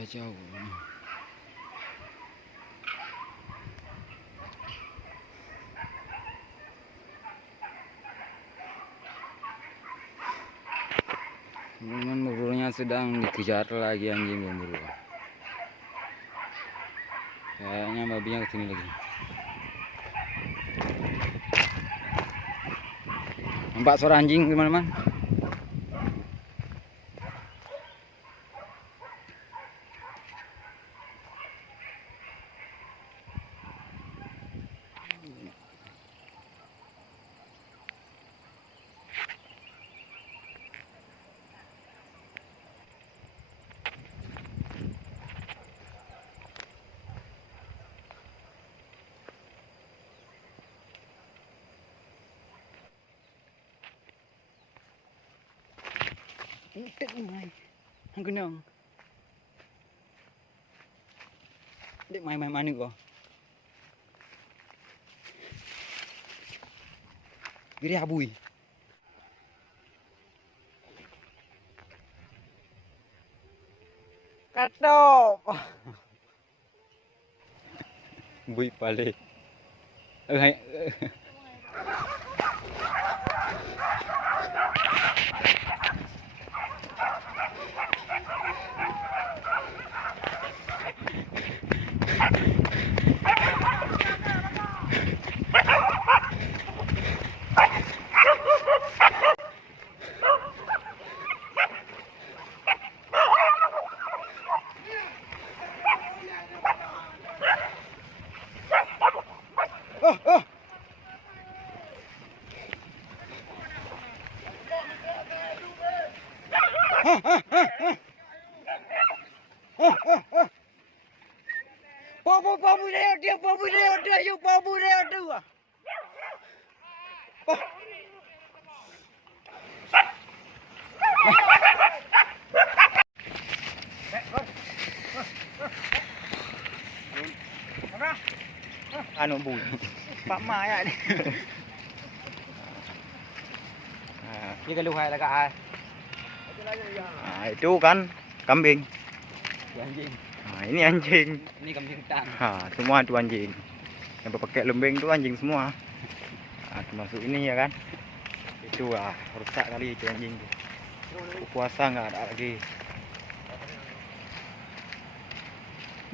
udah jauh. Teman-teman, burungnya sedang dikejar lagi anjing pemburu. Kayaknya babinya kesini lagi. Nampak suara anjing teman-teman? Tek mai. Hang kenang. Dek mai mana kau? Giri abui. Katop. Bui pale. Hai. Babu dia. Anu bu, Pak Ma ya ni. Ni kalau hai lah kak. Itu kan kambing. Anjing. Ini anjing. Ini kambing hutan. Semua itu anjing. Yang berpakai lembing itu anjing semua. Termasuk ini ya kan. Itu rusak kali itu anjing. Puasa nggak ada lagi.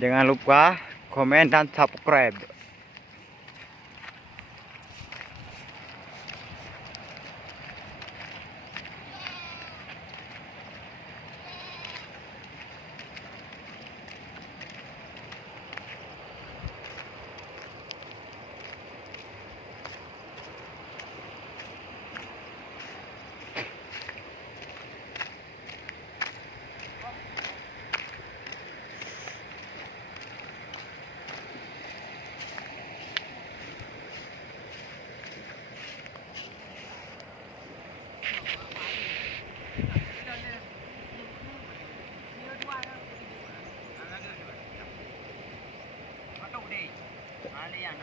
Jangan lupa komen dan subscribe. Alian.